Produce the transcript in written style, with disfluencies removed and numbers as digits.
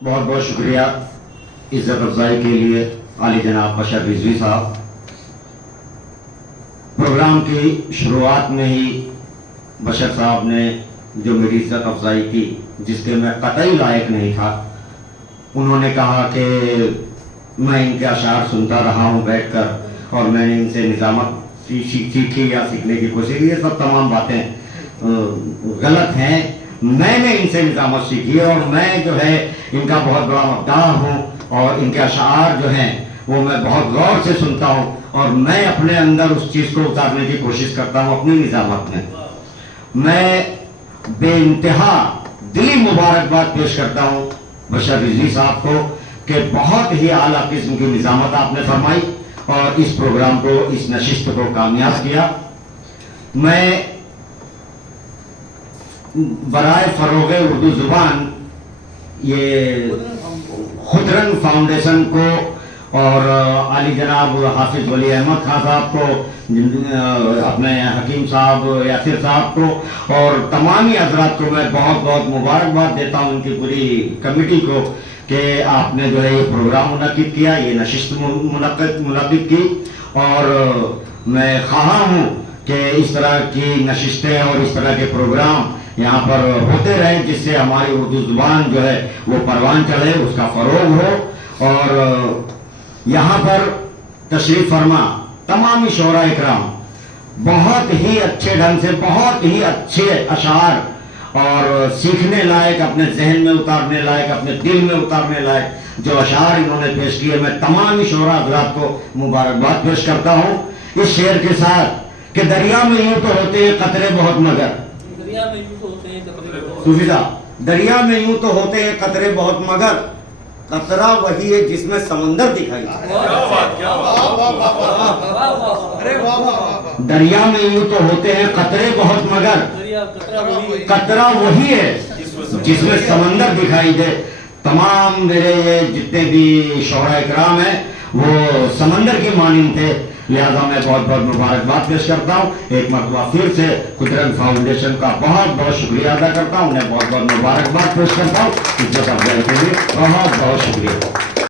بہت بہت شکریہ عزت افزائی کے لیے عالی جناب بشر رضوی صاحب. پروگرام کی شروعات میں ہی بشر صاحب نے جو میری عزت افزائی کی جس کے میں قطعی لائق نہیں تھا، انہوں نے کہا کہ میں ان کے اشعار سنتا رہا ہوں بیٹھ کر اور میں نے ان سے نظامت سیکھی یا سیکھنے کی کوشش کی. یہ سب تمام باتیں غلط ہیں. میں نے ان سے نظامت سیکھی اور میں جو ہے ان کا بہت بڑا مداح ہوں اور ان کے اشعار جو ہیں وہ میں بہت غور سے سنتا ہوں اور میں اپنے اندر اس چیز کو اتارنے کی کوشش کرتا ہوں اپنی نظامت میں. میں بے انتہا دلی مبارکباد پیش کرتا ہوں بشر رضوی صاحب کو کہ بہت ہی اعلیٰ قسم کی نظامت آپ نے فرمائی اور اس پروگرام کو، اس نشست کو کامیاب کیا. میں برائے فروغ اردو زبان یہ خدرن فاؤنڈیشن کو اور عالی جناب حافظ ولی احمد خان صاحب کو، اپنے حکیم صاحب، یاسر صاحب کو اور تمامی حضرات کو میں بہت بہت مبارکباد دیتا ہوں، ان کی پوری کمیٹی کو کہ آپ نے جو ہے یہ پروگرام منعقد کیا، یہ نشست منعقد کی. اور میں خواہاں ہوں کہ اس طرح کی نشستیں اور اس طرح کے پروگرام یہاں پر ہوتے رہیں جس سے ہماری اردو زبان جو ہے وہ پروان چڑھے، اس کا فروغ ہو. اور یہاں پر تشریف فرما تمامی شعراء اکرام بہت ہی اچھے ڈھنگ سے، بہت ہی اچھے اشعار اور سیکھنے لائق، اپنے ذہن میں اتارنے لائق، اپنے دل میں اتارنے لائق جو اشعار انہوں نے پیش کیے، میں تمامی شعراء حضرات کو مبارکباد پیش کرتا ہوں اس شعر کے ساتھ کہ دریا میں یوں تو ہوتے ہیں قطرے بہت مگر. صوفی صاحب، دریا میں یوں تو ہوتے ہیں قطرے بہت مگر قطرہ وہی ہے جس میں سمندر دکھائی. دریا میں یوں تو ہوتے ہیں قطرے بہت مگر قطرہ وہی ہے جس میں سمندر دکھائی دے. تمام میرے یہ جتنے بھی شعراء اکرام ہیں وہ سمندر کی مانند تھے، لہذا میں بہت بہت مبارکباد پیش کرتا ہوں. ایک مرتبہ پھر سے خدرن فاؤنڈیشن کا بہت بہت شکریہ ادا کرتا ہوں، انہیں بہت بہت مبارکباد پیش کرتا ہوں. عزت افزائی کے لیے بہت بہت شکریہ.